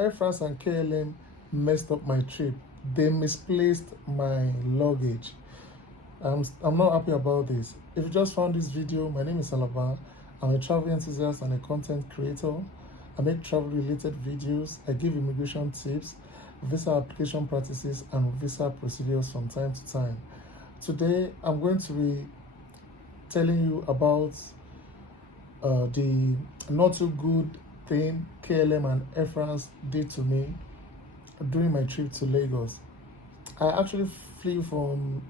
Air France and KLM messed up my trip. They misplaced my luggage. I'm not happy about this. If you just found this video, my name is Alaba. I'm a travel enthusiast and a content creator. I make travel related videos. I give immigration tips, visa application practices, and visa procedures from time to time. Today, I'm going to be telling you about the not too good thing KLM and Air France did to me during my trip to Lagos. I actually flew from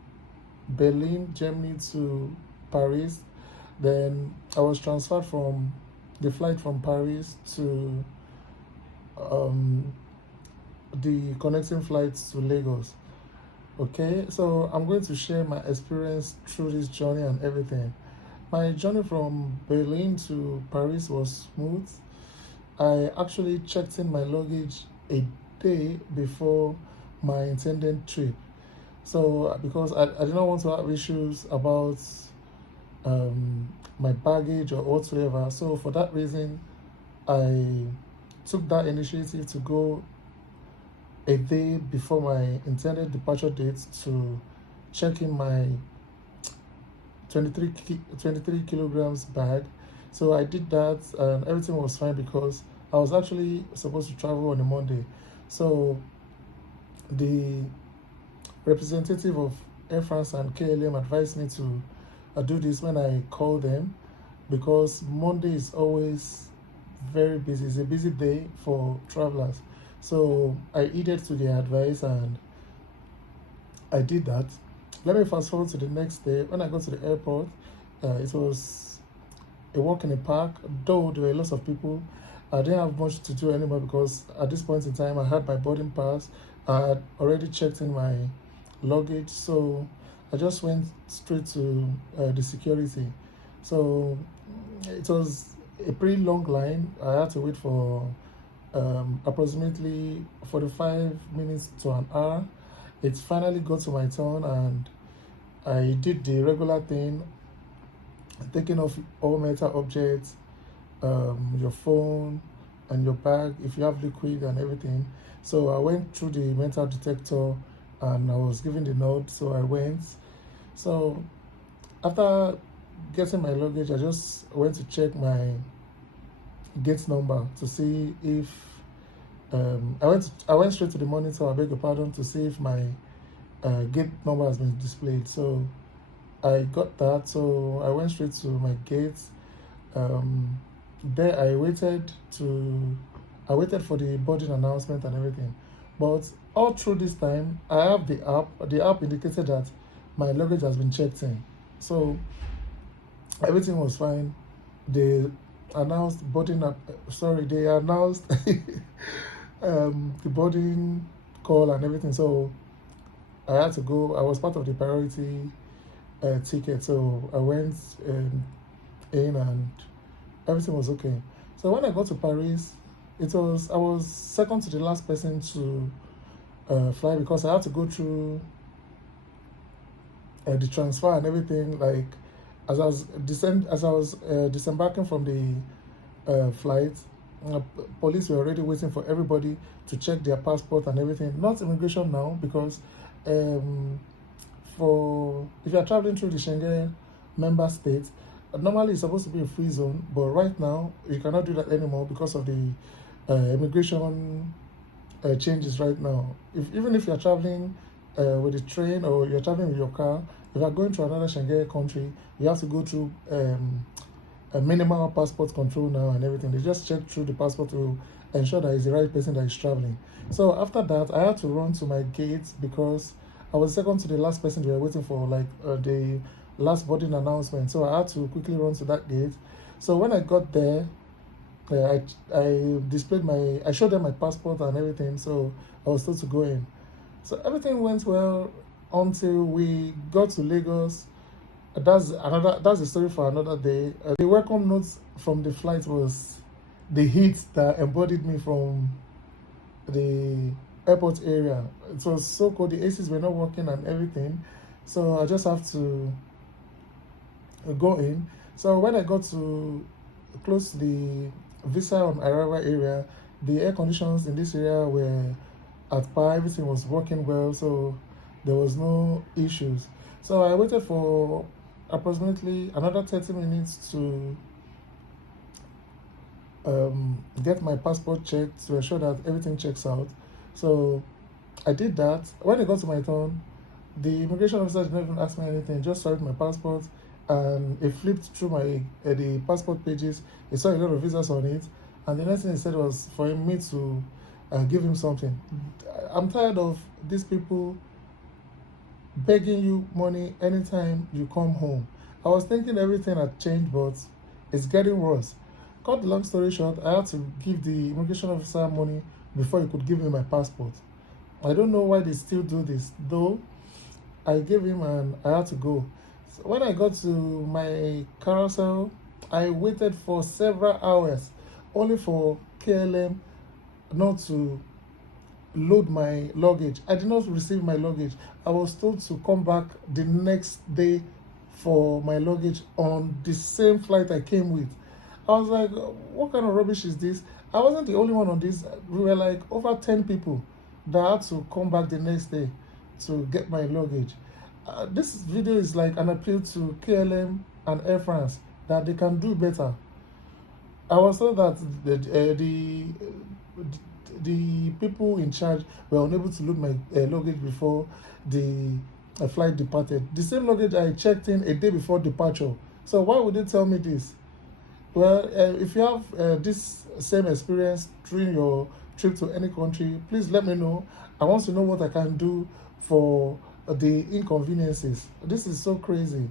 Berlin, Germany to Paris. Then I was transferred from the flight from Paris to the connecting flights to Lagos. Okay, so I'm going to share my experience through this journey and everything. My journey from Berlin to Paris was smooth. I actually checked in my luggage a day before my intended trip. So because I did not want to have issues about my baggage or whatsoever. So for that reason, I took that initiative to go a day before my intended departure date to check in my 23 kilograms bag. So I did that and everything was fine because I was actually supposed to travel on a Monday. So the representative of Air France and KLM advised me to do this when I called them, because Monday is always very busy. It's a busy day for travelers. So I adhered to their advice and I did that. Let me fast forward to the next day. When I got to the airport, it was a walk in the park, though there were lots of people. I didn't have much to do anymore because at this point in time I had my boarding pass. I had already checked in my luggage, so I just went straight to the security. So it was a pretty long line. I had to wait for approximately 45 minutes to an hour. It finally got to my turn and I did the regular thing, taking off all metal objects, your phone and your bag if you have liquid and everything. So I went through the metal detector and I was given the nod, so I went. So after getting my luggage, I just went to check my gate number to see if I went straight to the monitor, I beg your pardon, to see if my gate number has been displayed. So I got that, so I went straight to my gate. There I waited for the boarding announcement and everything. But all through this time, I have the app. The app indicated that my luggage has been checked in. So everything was fine. They announced they announced the boarding call and everything. So I had to go. I was part of the priority ticket. So I went in and everything was okay. So when I got to Paris, I was second to the last person to fly because I had to go through the transfer and everything. Like as I was disembarking from the flight, police were already waiting for everybody to check their passport and everything. Not immigration now, because for if you are traveling through the Schengen member states, normally it's supposed to be a free zone, but right now you cannot do that anymore because of the immigration changes right now. Even if you're traveling with a train or you're traveling with your car, if you're going to another Schengen country, you have to go through a minimal passport control now and everything. They just check through the passport to ensure that it's the right person that is traveling. So after that, I had to run to my gate because I was second to the last person they were waiting for, like the last boarding announcement. So I had to quickly run to that gate. So when I got there, I showed them my passport and everything, so I was told to go in. So everything went well until we got to Lagos. That's a story for another day. The welcome notes from the flight was the heat that embodied me from the airport area. It was so cold, the ACs were not working and everything. So I just have to go in. So when I got to close to the visa on arrival area, the air conditions in this area were at par, everything was working well, so there was no issues. So I waited for approximately another 30 minutes to get my passport checked to ensure that everything checks out. So I did that. When it got to my turn, the immigration officer didn't even ask me anything, just swiped my passport and it flipped through my the passport pages. He saw a lot of visas on it, and the next thing he said was for me to give him something. I'm tired of these people begging you money anytime you come home. I was thinking everything had changed, but it's getting worse. Cut the long story short, I had to give the immigration officer money before he could give me my passport. I don't know why they still do this, though. I gave him and I had to go. So when I got to my carousel, I waited for several hours only for KLM not to load my luggage. I did not receive my luggage. I was told to come back the next day for my luggage on the same flight I came with. I was like, what kind of rubbish is this? I wasn't the only one on this. We were like over 10 people that had to come back the next day to get my luggage. This video is like an appeal to KLM and Air France that they can do better. I was told that the people in charge were unable to load my luggage before the flight departed. The same luggage I checked in a day before departure. So why would they tell me this? Well, if you have this same experience during your trip to any country, please let me know. I want to know what I can do for the inconveniences. This is so crazy.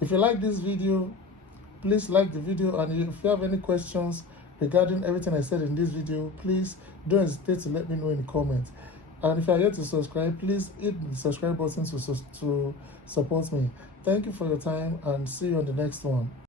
If you like this video, please like the video, and if you have any questions regarding everything I said in this video, please don't hesitate to let me know in the comments. And if you are yet to subscribe, please hit the subscribe button to support me. Thank you for your time, and see you on the next one.